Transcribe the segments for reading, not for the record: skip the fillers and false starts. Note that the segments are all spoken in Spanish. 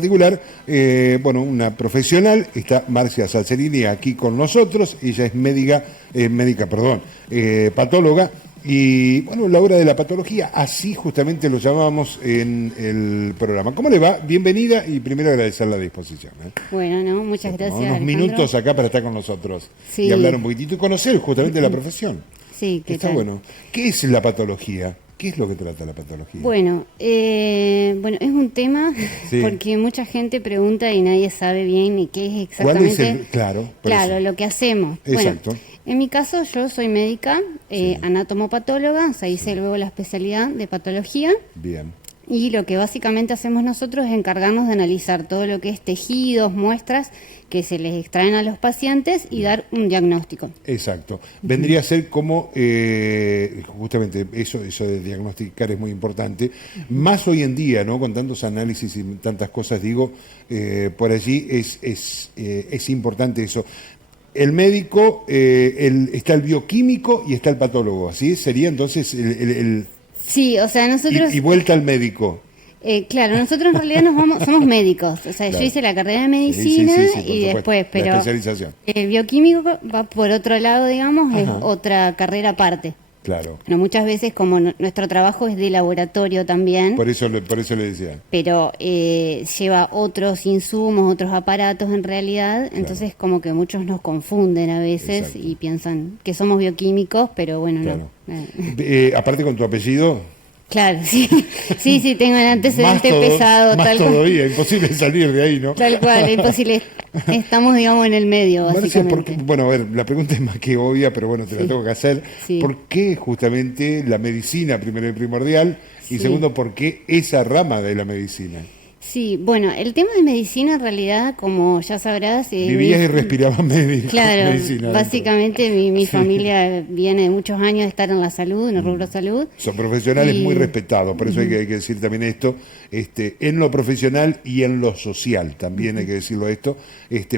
particular, bueno, una profesional, está Marcia Salcerini aquí con nosotros, ella es patóloga, y bueno, la hora de la patología, así justamente lo llamábamos en el programa. ¿Cómo le va? Bienvenida y primero agradecer la disposición. Bueno, no, muchas gracias. Unos Alejandro. minutos acá para estar con nosotros Sí. y hablar un poquitito y conocer justamente la profesión. Sí, ¿qué Está tal? bueno. ¿Qué es la patología? ¿Qué es lo que trata la patología? Bueno, es un tema Sí. porque mucha gente pregunta y nadie sabe bien ni qué es ¿Cuál es exactamente. Claro, por eso. Lo que hacemos. Exacto. Bueno, en mi caso yo soy médica, Sí. anatomopatóloga, o sea, hice luego la especialidad de patología. Bien. Y lo que básicamente hacemos nosotros es encargarnos de analizar todo lo que es tejidos, muestras que se les extraen a los pacientes y dar un diagnóstico. Exacto. Vendría a ser como, justamente eso de diagnosticar es muy importante, más hoy en día, ¿no? Con tantos análisis y tantas cosas, digo, por allí es importante eso. El médico, está el bioquímico y está el patólogo, ¿así? Sería entonces Sí, o sea, nosotros... y vuelta al médico. Claro, nosotros en realidad somos médicos, o sea, Claro. yo hice la carrera de medicina Sí, por y supuesto. después, La pero especialización. el bioquímico va por otro lado, digamos, es Ajá. otra carrera aparte. Claro. Bueno, muchas veces como nuestro trabajo es de laboratorio también, Por eso le decía. pero lleva otros insumos, otros aparatos en realidad, entonces como que muchos nos confunden a veces Exacto. y piensan que somos bioquímicos, pero bueno, Claro. no. Aparte con tu apellido. Claro, sí, sí, tengo el antecedente Más pesado, más tal cual. todavía, imposible salir de ahí, ¿no? Tal cual, imposible. Estamos, digamos, en el medio, Marcia, básicamente. bueno, a ver, la pregunta es más que obvia, pero bueno, te la Sí. tengo que hacer. Sí. ¿Por qué justamente la medicina, primero y primordial? Y Sí. segundo, ¿por qué esa rama de la medicina? Sí, bueno, el tema de medicina en realidad, como ya sabrás... Vivías y respirabas Claro, medicina. básicamente mi familia viene de muchos años de estar en la salud, en el rubro salud. Son profesionales Y- muy respetados, por eso hay que decir también esto, en lo profesional y en lo social, también hay que decirlo esto,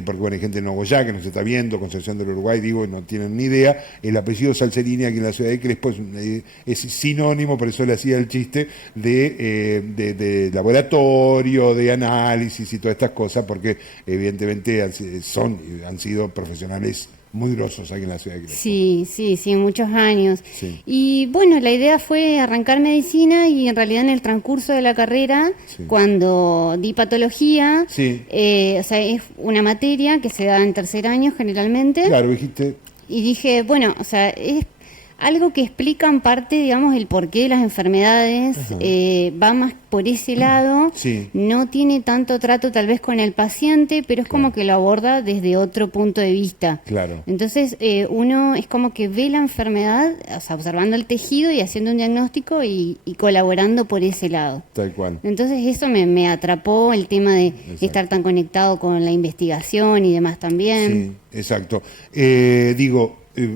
porque bueno, hay gente de Nogoyá que nos está viendo, Concepción del Uruguay, digo, no tienen ni idea, el apellido Salcerini aquí en la ciudad de Crespo es sinónimo, por eso le hacía el chiste, de laboratorio, de análisis y todas estas cosas, porque evidentemente han sido profesionales muy grosos aquí en la ciudad de Crespo. Sí, muchos años. Sí. Y bueno, la idea fue arrancar medicina y en realidad en el transcurso de la carrera, Sí. cuando di patología, Sí. o sea, es una materia que se da en tercer año generalmente. Claro, dijiste, Y dije, bueno, o sea, es algo que explica en parte, digamos, el porqué de las enfermedades, va más por ese lado, Sí. no tiene tanto trato tal vez con el paciente, pero es como Claro. que lo aborda desde otro punto de vista. Claro. Entonces, uno es como que ve la enfermedad, o sea, observando el tejido y haciendo un diagnóstico y colaborando por ese lado. tal cual. Entonces eso me atrapó, el tema de Exacto. estar tan conectado con la investigación y demás también. Sí, exacto.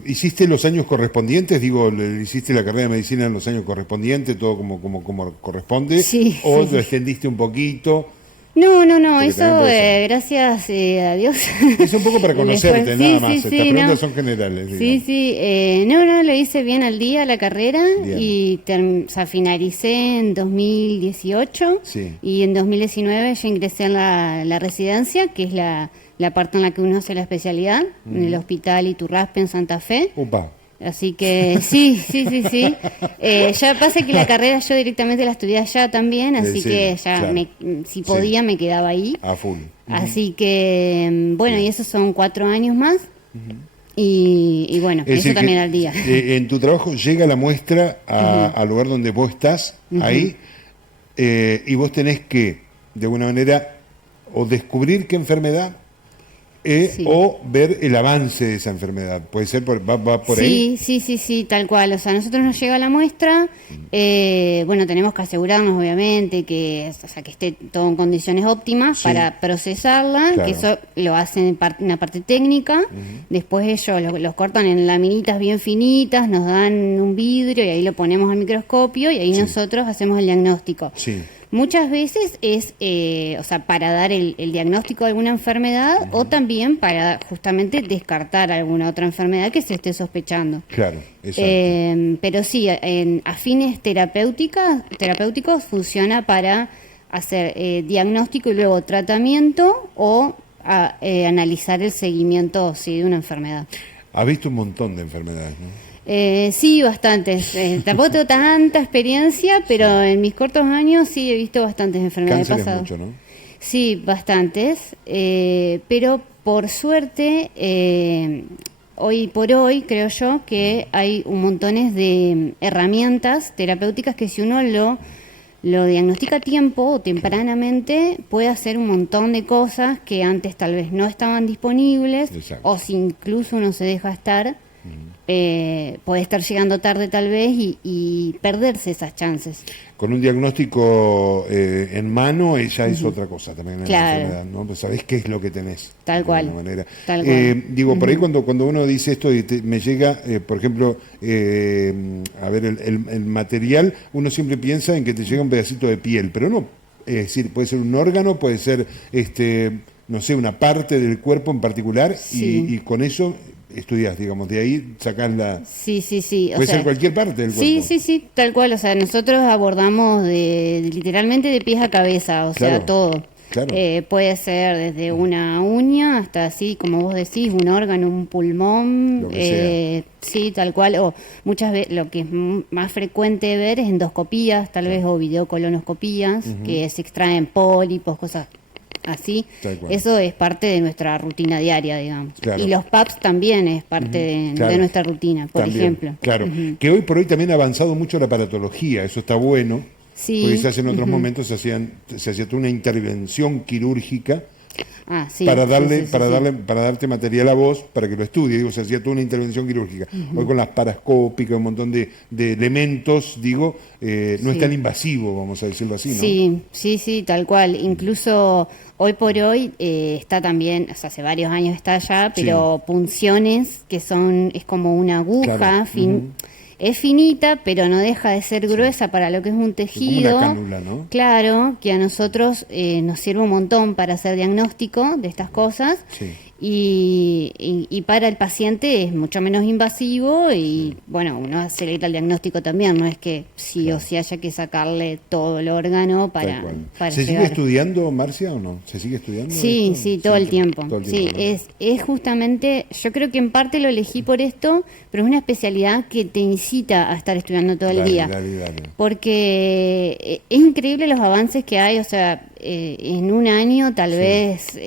¿Hiciste los años correspondientes? ¿Hiciste la carrera de medicina en los años correspondientes, todo como corresponde? Sí, ¿O sí, lo extendiste un poquito? No, Porque eso también puede ser. gracias a Dios. Es un poco para conocerte, Después- nada sí, más. sí, Estas sí, preguntas no. son generales. Sí, digamos. sí, lo hice bien al día la carrera Bien. y o sea, finalicé en 2018 Sí. y en 2019 ya ingresé en la residencia, que es la parte en la que uno hace la especialidad, en el hospital Iturraspe en Santa Fe. Upa. Así que sí. Ya pasa que la carrera yo directamente la estudié allá también, así Sí, que ya claro. si podía me quedaba ahí. A full. Así que, bueno, y esos son 4 años más. Y bueno, Es eso decir, también que, al día. en tu trabajo llega la muestra al lugar donde vos estás, ahí, y vos tenés que, de alguna manera, o descubrir qué enfermedad, Sí. o ver el avance de esa enfermedad. ¿Puede ser? ¿Va por ahí? Sí, tal cual. O sea, a nosotros nos llega la muestra, bueno, tenemos que asegurarnos, obviamente, o sea, que esté todo en condiciones óptimas Sí. para procesarla, Claro. que eso lo hacen en una parte técnica. Después ellos los cortan en laminitas bien finitas, nos dan un vidrio y ahí lo ponemos al microscopio y ahí Sí. nosotros hacemos el diagnóstico. Sí. Muchas veces es, o sea, para dar el diagnóstico de alguna enfermedad o también para justamente descartar alguna otra enfermedad que se esté sospechando. Claro, exacto. Pero sí, a fines terapéuticos funciona para hacer diagnóstico y luego tratamiento o analizar el seguimiento sí, de una enfermedad. Has visto un montón de enfermedades, ¿no? Sí, bastantes. Tampoco tengo tanta experiencia, pero en mis cortos años sí he visto bastantes enfermedades pasadas. Mucho, ¿no? Sí, bastantes. Pero por suerte, hoy por hoy creo yo que hay un montones de herramientas terapéuticas que si uno lo diagnostica a tiempo o tempranamente puede hacer un montón de cosas que antes tal vez no estaban disponibles. Exacto. O si incluso uno se deja estar, puede estar llegando tarde tal vez y perderse esas chances. Con un diagnóstico en mano, ella es otra cosa también en Claro. la enfermedad, ¿no? Pues sabés qué es lo que tenés. Tal de cual. alguna manera. Tal cual. Digo, por ahí cuando uno dice esto, y me llega, por ejemplo, a ver, el material, uno siempre piensa en que te llega un pedacito de piel, pero no, es decir, puede ser un órgano, puede ser, no sé, una parte del cuerpo en particular, Sí. y con eso estudias, digamos, de ahí sacás la... Sí. Puede ser cualquier parte del cuerpo. Sí, tal cual. O sea, nosotros abordamos literalmente de pies a cabeza, o Claro, sea, todo. claro. Puede ser desde una uña hasta así, como vos decís, un órgano, un pulmón, Lo que sí, tal cual. O muchas veces lo que es más frecuente ver es endoscopías, tal vez, o videocolonoscopías, que se extraen pólipos, cosas así. Tal cual. Eso es parte de nuestra rutina diaria, digamos. Claro. Y los PAPs también es parte Claro. de nuestra rutina, por También, ejemplo. Claro, que hoy por hoy también ha avanzado mucho la aparatología, eso está bueno, Sí. porque se hace en otros momentos, se hacía toda una intervención quirúrgica Sí, para sí, para darte material a vos para que lo estudie, digo, se hacía toda una intervención quirúrgica. Hoy con las parascópicas, un montón de elementos, digo, no es tan invasivo, vamos a decirlo así, ¿no? Sí, tal cual. Incluso hoy por hoy está también, o sea, hace varios años está ya, pero punciones que es como una aguja, Claro. Es finita, pero no deja de ser gruesa para lo que es un tejido. Como una cánula, ¿no? Claro, que a nosotros nos sirve un montón para hacer diagnóstico de estas cosas. Sí. Y para el paciente es mucho menos invasivo y bueno, uno acelera el diagnóstico también, no es que sí o sí haya que sacarle todo el órgano Tal para cual. ¿Se sigue llegar. estudiando, Marcia, o no? ¿Se sigue estudiando? Sí, esto? sí, todo el tiempo. Todo el Sí, tiempo, ¿no? es justamente, yo creo que en parte lo elegí por esto, pero es una especialidad que te incita a estar estudiando todo el Dale, día. dale. Porque es increíble los avances que hay, o sea, en un año tal vez,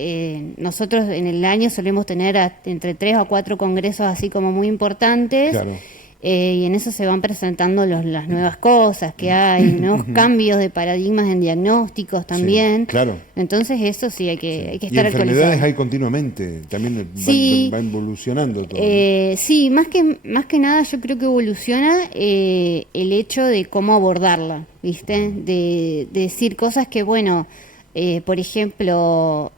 nosotros en el año solemos tener entre 3 o 4 congresos así como muy importantes. Claro. Y en eso se van presentando las nuevas cosas que hay, nuevos cambios de paradigmas en diagnósticos también. Sí, claro. Entonces eso sí hay que Y estar enfermedades actualizado. hay continuamente, también Sí. va evolucionando todo. Sí, más que nada yo creo que evoluciona el hecho de cómo abordarla, ¿viste? De decir cosas que, bueno, por ejemplo,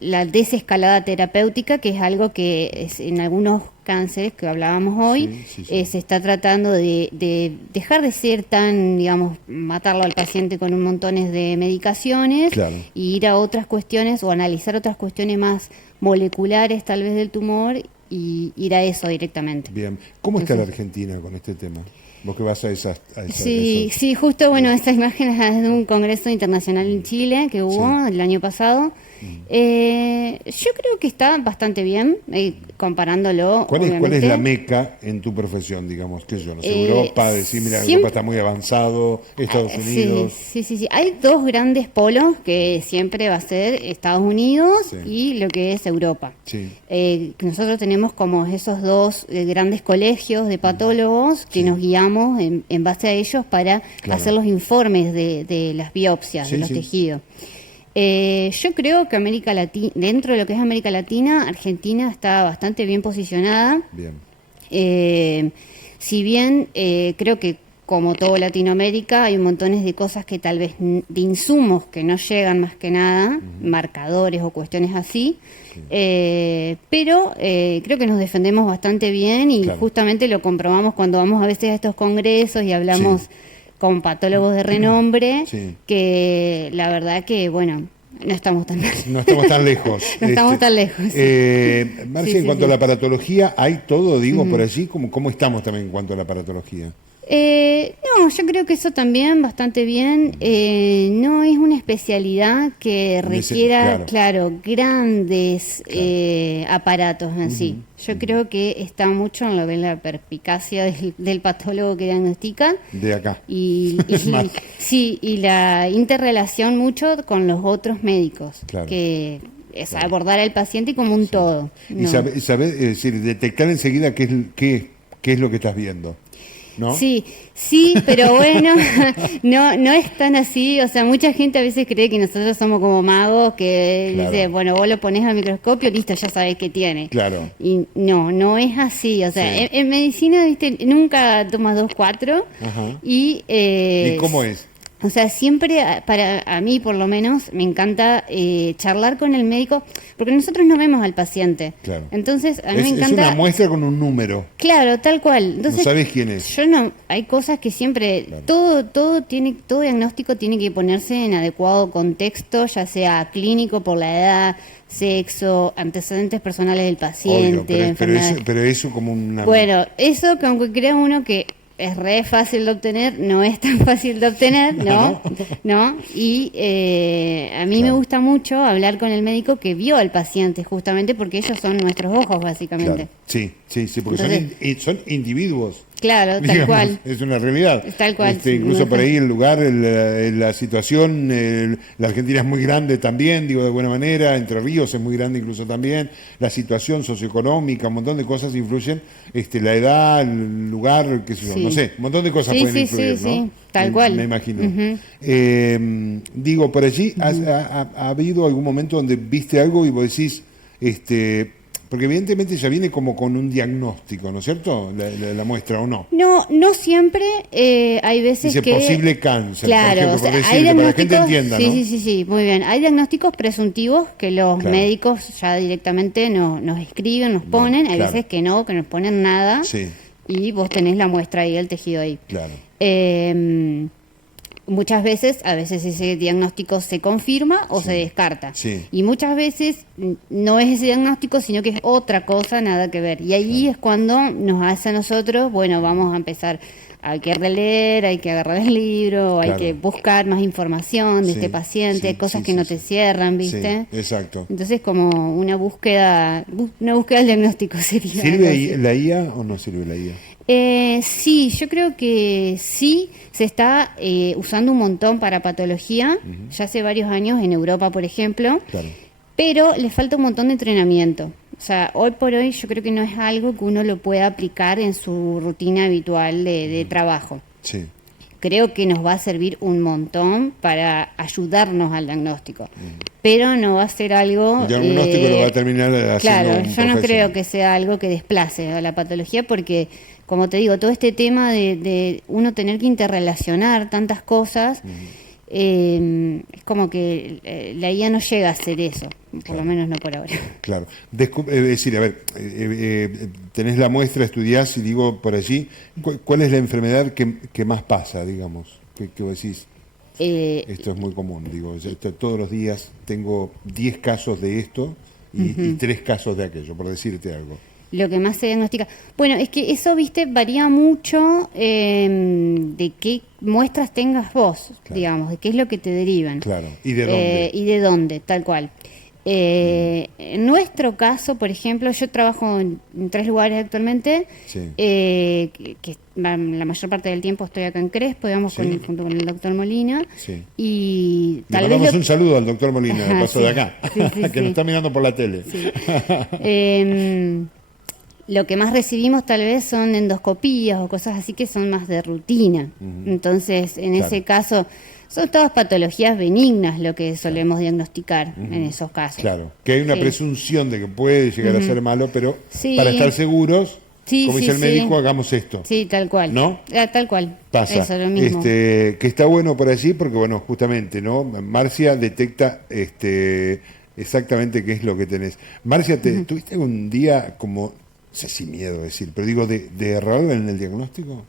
la desescalada terapéutica, que es algo que en algunos cánceres que hablábamos hoy, Sí. se está tratando de dejar de ser tan, digamos, matarlo al paciente con un montones de medicaciones Claro. y ir a otras cuestiones o analizar otras cuestiones más moleculares tal vez del tumor y ir a eso directamente. Bien. ¿Cómo está la Argentina con este tema? Vos que vas a esas... Sí, justo, bueno, esta imagen es de un congreso internacional en Chile que hubo el año pasado. Yo creo que está bastante bien, comparándolo. ¿Cuál es la obviamente. meca en tu profesión, digamos? ¿Qué sé yo? No sé, Eh, Europa, decir, mira, siempre- Europa está muy avanzado, Estados Unidos... Sí. Hay dos grandes polos que siempre va a ser Estados Unidos Sí. y lo que es Europa. Sí. Que nosotros tenemos como esos dos grandes colegios de patólogos que nos guiamos en base a ellos para Claro. hacer los informes de las biopsias de los Sí. tejidos. Yo creo que América Latina, dentro de lo que es América Latina, Argentina está bastante bien posicionada. Bien. Si bien creo que como todo Latinoamérica hay un montones de cosas que tal vez de insumos que no llegan más que nada, marcadores o cuestiones así, pero creo que nos defendemos bastante bien y Claro. justamente lo comprobamos cuando vamos a veces a estos congresos y hablamos Sí. con patólogos de renombre, Sí. que la verdad que, bueno, no estamos tan No estamos tan lejos. No estamos tan lejos. Marcia, Sí, en sí, cuanto sí. a la aparatología, ¿hay todo, digo, por allí? ¿Cómo estamos también en cuanto a la aparatología? No, yo creo que eso también bastante bien. No es una especialidad que requiera, claro, grandes aparatos en sí. Yo creo que está mucho en lo que es la perspicacia del patólogo que diagnostica. De acá. Y sí, y la interrelación mucho con los otros médicos. Claro. Que es abordar al paciente como un todo. Y ¿no? saber, es decir, detectar enseguida qué es lo que estás viendo. ¿No? Sí, pero bueno, no es tan así, o sea, mucha gente a veces cree que nosotros somos como magos, que dice, bueno, vos lo pones al microscopio, listo, ya sabés qué tiene. Claro. Y no es así, o sea, en medicina, viste, nunca tomas 2-4 y... ¿Y cómo es? O sea, siempre, para a mí por lo menos, me encanta charlar con el médico, porque nosotros no vemos al paciente. Claro. Entonces, a mí me encanta... Es una muestra con un número. Claro, tal cual. Entonces, no sabes quién es. Yo no, hay cosas que siempre, todo diagnóstico tiene que ponerse en adecuado contexto, ya sea clínico por la edad, sexo, antecedentes personales del paciente. Obvio, pero eso como una... Bueno, eso que aunque crea uno que es re fácil de obtener, no es tan fácil de obtener, ¿no? ¿No? Y a mí me gusta mucho hablar con el médico que vio al paciente, justamente porque ellos son nuestros ojos, básicamente. Claro. Sí, porque entonces, son individuos. Claro, tal cual. Es una realidad. Tal cual. Incluso por ahí el lugar, la situación, la Argentina es muy grande también, digo de buena manera, Entre Ríos es muy grande incluso también, la situación socioeconómica, un montón de cosas influyen, la edad, el lugar, qué sé yo, no sé, un montón de cosas pueden influir, ¿no? Sí, tal cual. Me imagino. Digo, por allí, ¿ha habido algún momento donde viste algo y vos decís, porque evidentemente ya viene como con un diagnóstico, ¿no es cierto? La muestra, ¿o no? No siempre. Hay veces dice que... posible cáncer, claro, por ejemplo, o sea, por hay decirte, para que la gente diagnósticos... entienda, ¿no? Sí, muy bien. Hay diagnósticos presuntivos que los médicos ya directamente nos escriben, nos ponen. Hay veces que no ponen nada. Sí. Y vos tenés la muestra ahí, el tejido ahí. Claro. Muchas veces, a veces ese diagnóstico se confirma o se descarta. Sí. Y muchas veces no es ese diagnóstico, sino que es otra cosa, nada que ver. Y ahí es cuando nos hace a nosotros, bueno, vamos a empezar, hay que releer, hay que agarrar el libro, hay que buscar más información de este paciente, cosas que no te cierran, ¿viste? Sí, exacto. Entonces como una búsqueda del diagnóstico sería. ¿Sirve la IA o no sirve la IA? Sí, yo creo que sí, se está usando un montón para patología, ya hace varios años en Europa, por ejemplo, pero le falta un montón de entrenamiento. O sea, hoy por hoy yo creo que no es algo que uno lo pueda aplicar en su rutina habitual de trabajo. Sí. Creo que nos va a servir un montón para ayudarnos al diagnóstico, pero no va a ser algo... El diagnóstico lo va a terminar haciendo Claro, un yo no creo que sea algo que desplace a la patología porque, como te digo, todo este tema de uno tener que interrelacionar tantas cosas, es como que la IA no llega a hacer eso, por lo menos no por ahora. Claro. Es decir, a ver, tenés la muestra, estudiás y digo por allí, ¿cuál es la enfermedad que más pasa, digamos? Que vos decís, esto es muy común, digo, todos los días tengo 10 casos de esto y 3 casos de aquello, por decirte algo. Lo que más se diagnostica. Bueno, es que eso, viste, varía mucho de qué muestras tengas vos, digamos, de qué es lo que te derivan. Claro, ¿y de dónde? Y de dónde, tal cual. En nuestro caso, por ejemplo, yo trabajo en 3 lugares actualmente, que la mayor parte del tiempo estoy acá en Crespo, digamos, junto con el doctor Molina, y tal vez... un saludo al doctor Molina, de paso de acá, que nos está mirando por la tele. Lo que más recibimos tal vez son endoscopías o cosas así que son más de rutina. Entonces, en ese caso, son todas patologías benignas lo que solemos diagnosticar en esos casos. Claro, que hay una presunción de que puede llegar a ser malo, pero para estar seguros, como dice el médico, hagamos esto. Sí, tal cual. ¿No? Tal cual. Pasa. Eso, lo mismo. Que está bueno por allí porque, bueno, justamente, ¿no? Marcia detecta exactamente qué es lo que tenés. Marcia, ¿tuviste un día como... No sé si miedo decir, pero digo, ¿de error en el diagnóstico?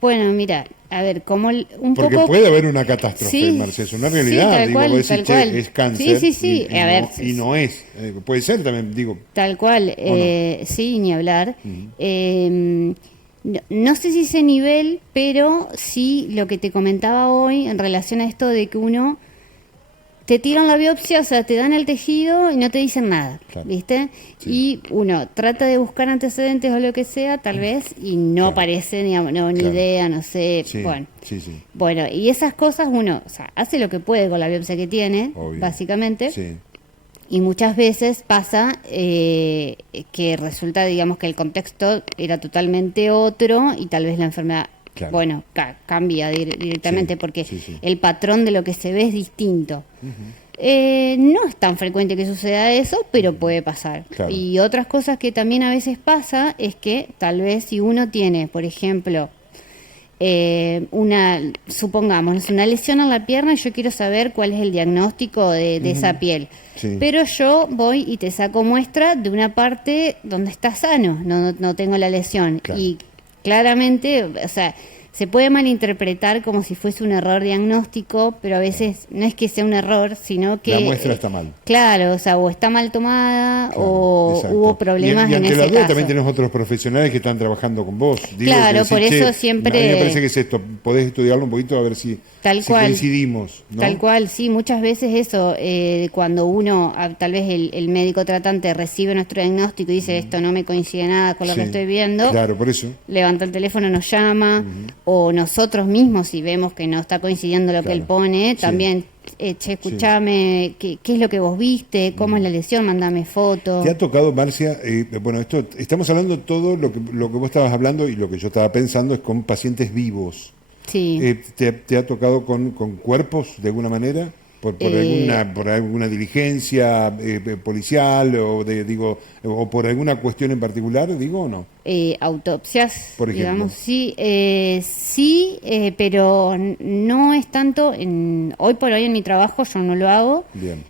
Bueno, mira, a ver, como Porque puede haber una catástrofe, Marcia, es una realidad. Tal digo, cual, vos decís, es cáncer y no es. Puede ser también, digo. Tal cual, sí, ni hablar. no sé si ese nivel, pero sí lo que te comentaba hoy en relación a esto de que uno te tiran la biopsia, o sea, te dan el tejido y no te dicen nada, Claro. ¿viste? Sí. Y uno trata de buscar antecedentes o lo que sea, tal vez, y no Claro. aparece, digamos, no, ni Claro. idea, no sé, Sí, bueno. sí, sí. Bueno, y esas cosas uno, o sea, hace lo que puede con la biopsia que tiene, Obvio. básicamente. Sí, Y muchas veces pasa que resulta, digamos, que el contexto era totalmente otro y tal vez la enfermedad, Claro. bueno, cambia directamente Sí, porque sí, sí. el patrón de lo que se ve es distinto. No es tan frecuente que suceda eso, pero puede pasar. Claro. Y otras cosas que también a veces pasa es que tal vez si uno tiene, por ejemplo, supongamos, una lesión en la pierna y yo quiero saber cuál es el diagnóstico de esa piel. Sí. Pero yo voy y te saco muestra de una parte donde está sano, no tengo la lesión. Claro. Y claramente, o sea, se puede malinterpretar como si fuese un error diagnóstico, pero a veces no es que sea un error, sino que... La muestra está mal. Claro, o sea, o está mal tomada Claro, o exacto. hubo problemas y en ante ese la duda caso. también tenés otros profesionales que están trabajando con vos. Claro, que por decís, eso "Che, siempre- a mí me parece que es esto, podés estudiarlo un poquito a ver si Tal cual. coincidimos, ¿no?". Tal cual, sí, muchas veces eso, cuando uno, tal vez el médico tratante recibe nuestro diagnóstico y dice esto no me coincide nada con lo Sí, que estoy viendo, Claro, por eso. levanta el teléfono, nos llama, o nosotros mismos, si vemos que no está coincidiendo lo que Claro. él pone, Sí. también, che, escuchame, ¿qué es lo que vos viste? ¿Cómo es la lesión? Mándame foto. ¿Te ha tocado, Marcia? Bueno, esto estamos hablando todo lo que vos estabas hablando y lo que yo estaba pensando es con pacientes vivos. Sí. ¿Te ha tocado con cuerpos de alguna manera? ¿Por alguna diligencia policial o por alguna cuestión en particular, digo, o no? Autopsias, Por ejemplo. digamos, sí, pero no es tanto, hoy por hoy en mi trabajo yo no lo hago. Bien.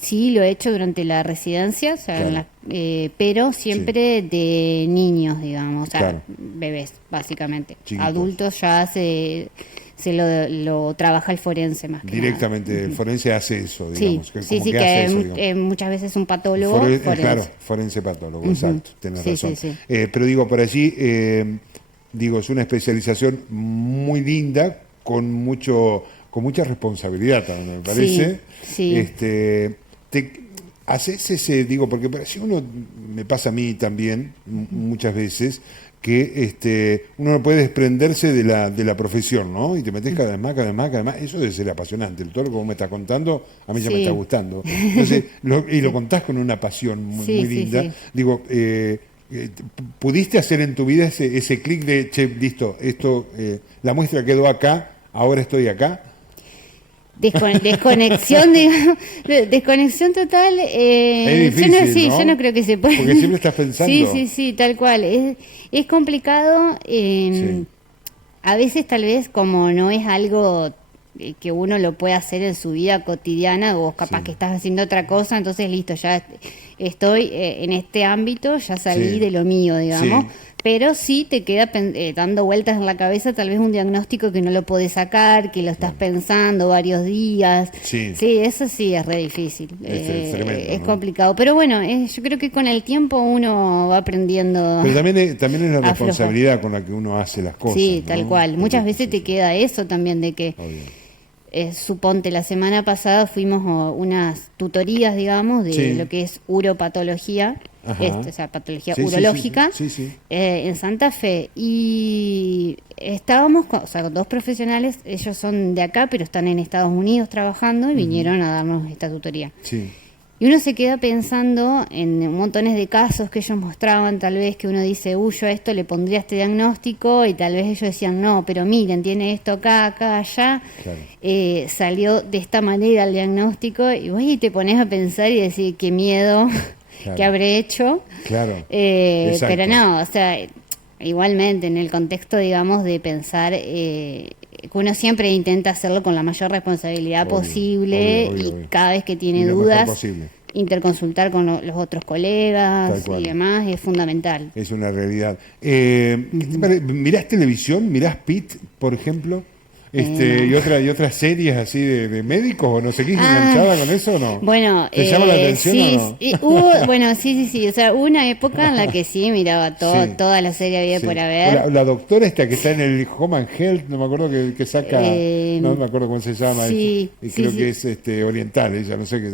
Sí, lo he hecho durante la residencia, o sea, Claro. pero siempre de niños, digamos, o sea, Claro. bebés, básicamente. Chiquitos. Adultos ya se lo trabaja el forense más que Directamente, el forense hace eso, nada. digamos. Sí, como que que hace eso, digamos. muchas veces un patólogo forense. Claro, forense patólogo, Ujú. exacto, tenés Sí, razón. sí, sí. Pero digo, por allí, es una especialización muy linda, con mucha responsabilidad también, me parece. Sí. Haces porque por allí me pasa a mí también, muchas veces, que uno no puede desprenderse de la profesión, ¿no? Y te metes cada vez más, eso debe ser apasionante. Todo lo que vos me estás contando, a mí ya me Sí. está gustando. Entonces, lo contás con una pasión muy, Sí, muy sí, linda. sí. ¿Pudiste hacer en tu vida ese clic de, che, listo, la muestra quedó acá, ahora estoy acá? Desconexión, digamos, desconexión total. Es yo no, difícil, ¿no? yo no creo que se pueda. Porque siempre estás pensando. Sí, tal cual. Es complicado. Sí. A veces tal vez como no es algo que uno lo puede hacer en su vida cotidiana o capaz Sí. que estás haciendo otra cosa, entonces listo, ya estoy en este ámbito, ya salí Sí. de lo mío, digamos. Sí. Pero sí te queda dando vueltas en la cabeza tal vez un diagnóstico que no lo podés sacar, que lo estás pensando varios días. Sí. Eso sí es re difícil. Es tremendo, Es ¿no? complicado. Pero bueno, yo creo que con el tiempo uno va aprendiendo. Pero también es la Afloja. responsabilidad con la que uno hace las cosas. Sí, ¿no? tal cual. Muchas veces te queda eso también de que, Obvio. suponte, la semana pasada fuimos a unas tutorías, digamos, de Sí. lo que es uropatología, Ajá. o sea, patología Sí, sí, urológica. sí. En Santa Fe, y estábamos con 2 profesionales, ellos son de acá pero están en Estados Unidos trabajando y vinieron a darnos esta tutoría. Sí. Y uno se queda pensando en montones de casos que ellos mostraban, tal vez que uno dice, yo a esto le pondría este diagnóstico, y tal vez ellos decían, no, pero miren, tiene esto acá, allá, Claro. salió de esta manera el diagnóstico, y vos y te pones a pensar y decir, qué miedo, Claro. que habré hecho. Claro. Exacto. Pero no, o sea, igualmente en el contexto, digamos, de pensar que uno siempre intenta hacerlo con la mayor responsabilidad Obvio, posible, obvio, y obvio. cada vez que Y tiene lo mejor dudas, posible. interconsultar con los otros colegas Tal cual. y demás es fundamental. Es una realidad. ¿Qué te parece? ¿Mirás televisión? ¿Mirás PIT, por ejemplo? y otras series así de médicos, o no sé qué, enganchada con eso o no. Bueno, ¿te llama la atención sí, o no? bueno, sí, o sea, hubo una época en la que sí miraba Sí. toda la serie había Sí. por O haber. la doctora esta que está en el Home and Health, no me acuerdo que saca, no me acuerdo cómo se llama, sí, y sí, creo sí. que es oriental, ella, no sé qué,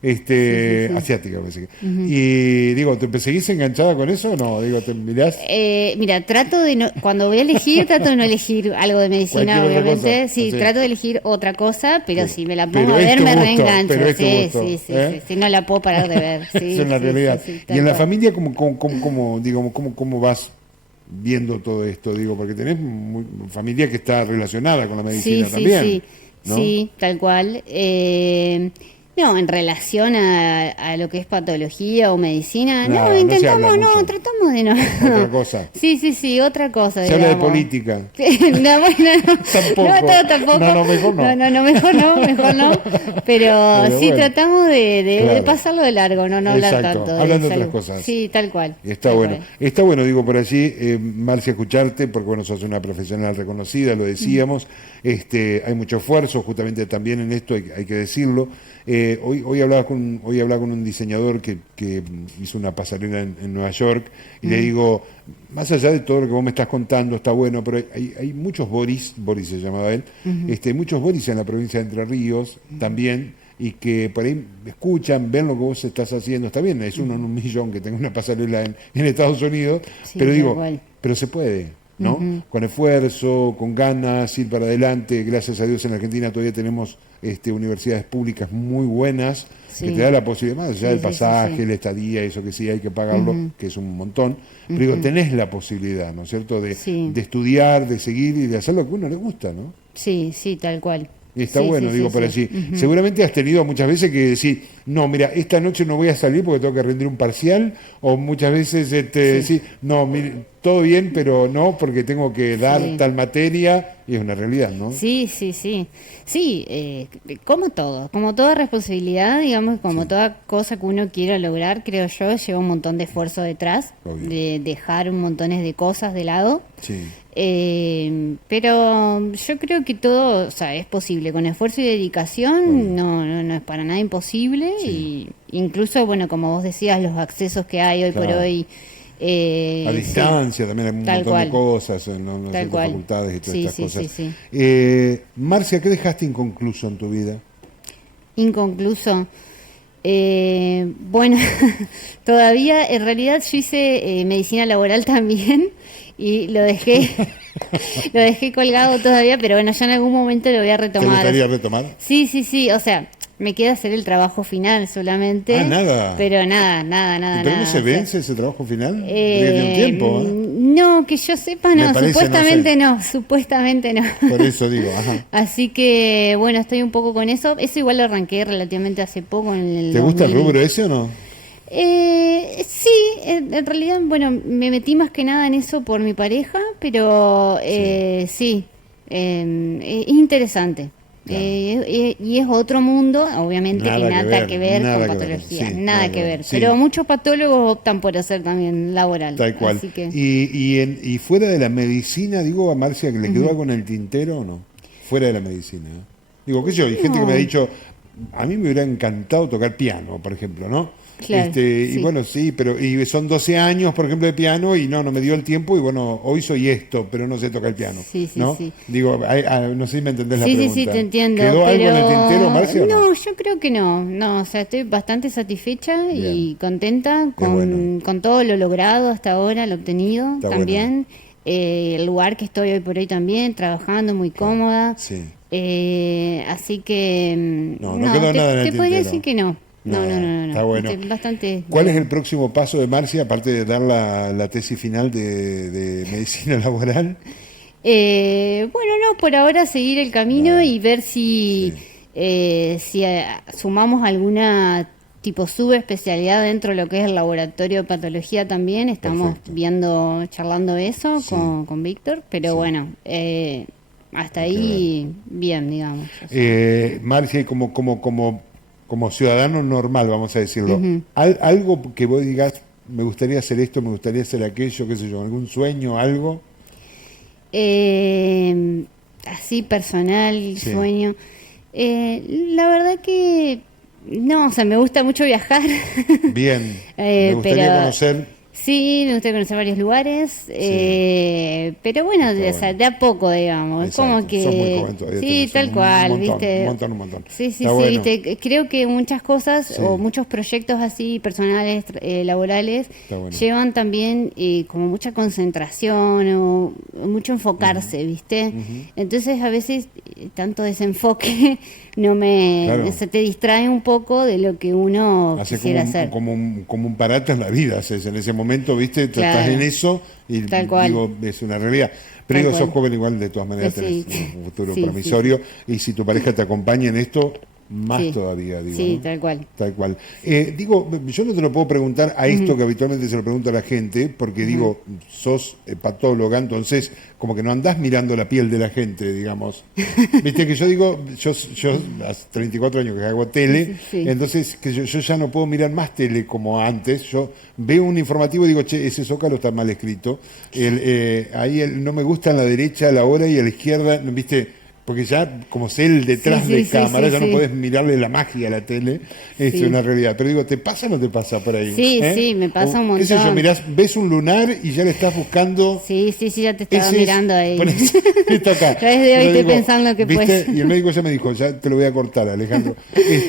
Sí. asiática, parece que. Y digo, ¿te seguís enganchada con eso o no? Digo, ¿te mirás? Mira, trato de no, cuando voy a elegir, trato de no elegir algo de medicina, Cualquier otra obviamente. cosa. Sí, Sí. trato de elegir otra cosa, pero Sí. si me la Pero pongo a es ver, tu me gusto, reengancho. pero es tu Sí, gusto, sí, no la puedo parar de ver. Sí, Eso es la realidad. sí, Y tal en la cual. familia, ¿cómo vas viendo todo esto? Digo, porque tenés familia que está relacionada con la medicina también, ¿no? Sí, tal cual. No, en relación a lo que es patología o medicina, Nada, no, no se intentamos, habla no, mucho. tratamos de no. Otra cosa. Sí, otra cosa. Se habla de digamos. política. No, bueno, no. Tampoco. No, tampoco. No, mejor no. No, mejor no. Pero Pero sí, bueno. tratamos de Claro. pasarlo de largo, no hablar Exacto. tanto. Hablan de otras salud. cosas. Sí, tal cual. Está tal bueno. cual. Está bueno, digo, por allí, Marcia, escucharte, porque bueno, sos una profesional reconocida, lo decíamos. Hay mucho esfuerzo, justamente también en esto, hay que decirlo. Hoy hablaba con un diseñador que hizo una pasarela en Nueva York, y le digo, más allá de todo lo que vos me estás contando, está bueno, pero hay muchos Boris se llamaba él, hay muchos Boris en la provincia de Entre Ríos también, y que por ahí escuchan, ven lo que vos estás haciendo, está bien, es uno en 1.000.000 que tenga una pasarela en Estados Unidos, Sí, pero tal digo, cual. pero se puede, ¿no? Con esfuerzo, con ganas, ir para adelante. Gracias a Dios en Argentina todavía tenemos universidades públicas muy buenas Sí. que te da la posibilidad, más allá del Sí, pasaje, sí. la estadía, eso que sí hay que pagarlo, que es un montón, pero digo, tenés la posibilidad, ¿no es cierto?, Sí. de estudiar, de seguir y de hacer lo que a uno le gusta, ¿no? Sí, tal cual. Y está Sí, bueno, sí, digo, sí, por sí. allí. Seguramente has tenido muchas veces que decir, no, mira, esta noche no voy a salir porque tengo que rendir un parcial, o muchas veces decir, no, mire, todo bien, pero no, porque tengo que dar Sí. tal materia, y es una realidad, ¿no? Sí. Sí, como todo, como toda responsabilidad, digamos, como toda cosa que uno quiera lograr, creo yo, lleva un montón de esfuerzo detrás, Obvio. de dejar un montón de cosas de lado. Sí. Pero yo creo que todo, o sea, es posible. Con esfuerzo y dedicación no es para nada imposible. Sí. Y incluso, bueno, como vos decías, los accesos que hay hoy por Claro. hoy. A Sí, distancia también hay un tal montón cual. de cosas, ¿no? Tal Ciertas cual. facultades y todas Sí, estas cosas. sí. Marcia, ¿qué dejaste inconcluso en tu vida? Inconcluso. Bueno, todavía, en realidad yo hice medicina laboral también y lo dejé colgado todavía, pero bueno, ya en algún momento lo voy a ¿Te retomar. gustaría retomar? Sí, o sea, me queda hacer el trabajo final solamente. Ah, nada. Pero nada. ¿Pero no o se sea, vence ese trabajo final? Porque tiene un tiempo, ¿eh? No, que yo sepa, Me no, parece, supuestamente no. Por eso digo, ajá. Así que, bueno, estoy un poco con eso. Eso igual lo arranqué relativamente hace poco. En el ¿Te gusta el 2000. rubro ese o no? Sí, en realidad, bueno, me metí más que nada en eso por mi pareja, pero sí, es interesante. Claro. Y es otro mundo, obviamente que nada que ver nada con que ver, patología, sí, nada que ver. sí. Pero muchos patólogos optan por hacer también laboral. Tal cual. Así que, Y fuera de la medicina, digo a Marcia, ¿que le quedó algo en el tintero o no? Fuera de la medicina. Digo, qué sé yo, hay gente que me ha dicho, a mí me hubiera encantado tocar piano, por ejemplo, ¿no? Claro, Y sí. bueno, sí, pero y son 12 años, por ejemplo, de piano y no me dio el tiempo y bueno, hoy soy esto, pero no sé tocar el piano, Sí, ¿no? sí. Digo, no sé si me entendés la Sí, pregunta. te entiendo. ¿Quedó algo en el pero tintero, Marcia, o no? No, yo creo que no, o sea, estoy bastante satisfecha y Bien. contenta bueno. con todo lo logrado hasta ahora, lo obtenido Está también. El lugar que estoy hoy por hoy también, trabajando muy cómoda. Sí. Así que No quedó nada en el te podría tintero. decir que no. No. Está bueno. Estoy bastante. ¿Cuál es el próximo paso de Marcia, aparte de dar la tesis final de medicina laboral? Bueno, no, por ahora seguir el camino Nada. y ver si sumamos alguna tipo subespecialidad dentro de lo que es el laboratorio de patología también. Estamos Perfecto. charlando eso Sí. con Víctor, pero Sí. bueno, hasta ahí bien, digamos. Marcia, y como ciudadano normal, vamos a decirlo, algo que vos digas, me gustaría hacer esto, me gustaría hacer aquello, qué sé yo, algún sueño, algo. así personal, Sí. sueño. La verdad que no, o sea, me gusta mucho viajar. Bien, me gustaría pero conocer. sí, me gustaría conocer varios lugares, pero bueno, Está o sea, bueno. de a poco, digamos, Exacto. como Sos muy que joven todavía, sí, tenés tal cual, un montón, ¿viste? un montón. Sí, sí, Está sí, bueno. ¿viste? Creo que muchas cosas Sí. o muchos proyectos así personales, laborales, Está bueno. llevan también como mucha concentración o mucho enfocarse, ¿viste? Entonces a veces tanto desenfoque Claro. se te distrae un poco de lo que uno Hace quisiera hacer. como un parate en la vida, haces en ese momento, ¿viste? Tú Claro. estás en eso y Tal cual. digo, es una realidad. Pero Tal digo, cual. sos joven igual, de todas maneras Sí. tenés un futuro Sí, promisorio y si tu pareja te acompaña en esto, más Sí. todavía, digo. Sí, ¿no? tal cual. Tal cual. Digo, yo no te lo puedo preguntar a esto que habitualmente se lo pregunto a la gente, porque digo, sos patóloga, entonces como que no andás mirando la piel de la gente, digamos. Viste que yo digo, yo hace 34 años que hago tele, Sí. entonces que yo ya no puedo mirar más tele como antes. Yo veo un informativo y digo, che, ese zócalo está mal escrito. No me gusta en la derecha, a la hora y a la izquierda, ¿viste? Porque ya, como sé el detrás Sí, de sí, cámara, sí, ya sí. no podés mirarle la magia a la tele, es Sí. una realidad. Pero digo, ¿te pasa o no te pasa por ahí? Sí, sí, me pasa un qué sé yo, montón. ves un lunar y ya le estás buscando. Sí, ya te estaba Ese es- mirando ahí. pones esto acá. Ya desde hoy Pero estoy pensando que ¿viste? pues. Y el médico ya me dijo, ya te lo voy a cortar, Alejandro.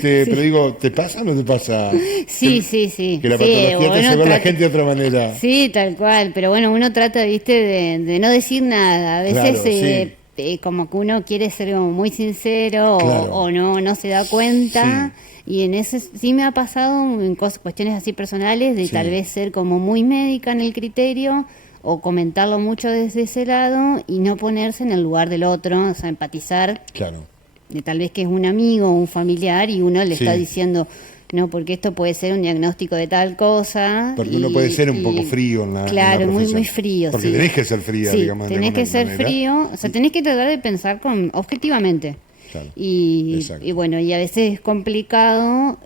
Pero digo, ¿te pasa o no te pasa? Sí, que, sí. Que la Sí, patología te bueno, hace ver la trata- gente de otra manera. Sí, tal cual. Pero bueno, uno trata, viste, de no decir nada. A veces Claro, sí. como que uno quiere ser como muy sincero Claro. o no se da cuenta. Y en eso sí me ha pasado en cuestiones así personales de Sí. tal vez ser como muy médica en el criterio o comentarlo mucho desde ese lado y no ponerse en el lugar del otro, o sea, empatizar Claro. de tal vez que es un amigo o un familiar y uno le Sí. está diciendo, no, porque esto puede ser un diagnóstico de tal cosa. Porque uno puede ser un poco frío en la Claro, muy profesión. frío. Porque sí. tenés que ser fría, Sí, digamos, de tenés alguna que ser manera. frío, o sea, tenés que tratar de pensar objetivamente. Claro, Y exacto. bueno, y a veces es complicado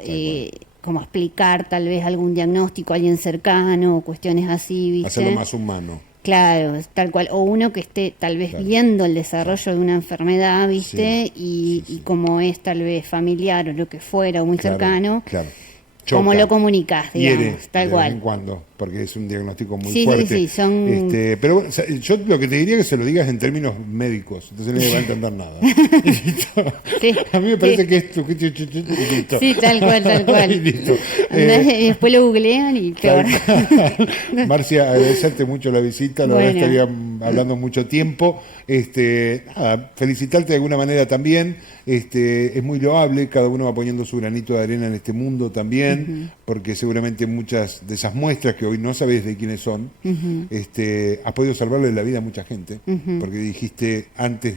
como explicar tal vez algún diagnóstico a alguien cercano, o cuestiones así, ¿viste? Hacerlo más humano. Claro, es tal cual. O uno que esté tal vez Claro. viendo el desarrollo de una enfermedad, ¿viste? Sí, Y como es tal vez familiar o lo que fuera, o muy Claro, cercano, Claro. cómo Choca, lo comunicás, digamos, hiere tal de vez en cual. cuando, porque es un diagnóstico muy Sí, fuerte. sí, son- Pero bueno, o sea, yo lo que te diría es que se lo digas en términos médicos, entonces no le va a entender nada. Y listo. Sí, A mí me parece sí. que es tu y listo. Sí, tal cual, tal cual. Y listo. Andás y después lo googlean y peor. Marcia, agradecerte mucho la visita, la verdad Bueno. estaría hablando mucho tiempo. Nada, felicitarte de alguna manera también. Es muy loable, cada uno va poniendo su granito de arena en este mundo también, porque seguramente muchas de esas muestras que hoy no sabés de quiénes son, has podido salvarle la vida a mucha gente, porque dijiste antes,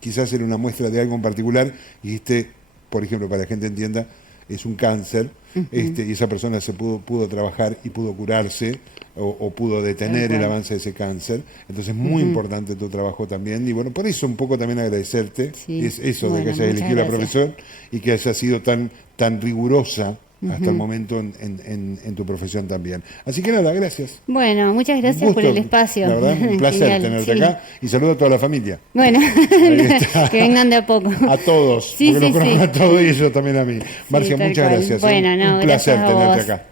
quizás era una muestra de algo en particular, y dijiste, por ejemplo, para que la gente entienda, es un cáncer, y esa persona se pudo trabajar y pudo curarse o pudo detener Tal el cual. avance de ese cáncer. Entonces, muy importante tu trabajo también. Y bueno, por eso un poco también agradecerte, Sí. es eso de Bueno, que hayas muchas elegido la gracias. profesión y que hayas sido tan rigurosa hasta el momento en tu profesión también. Así que nada, gracias. Bueno, muchas Un gracias por gusto, el espacio. La verdad, un placer Genial, tenerte sí. acá y saludo a toda la familia. Bueno, Ahí está. que vengan de a poco. A todos, Sí, porque sí, los conozco sí. a todos y ellos también a mí. Marcia, tal muchas cual. gracias. Bueno, no, un placer gracias a tenerte vos. acá.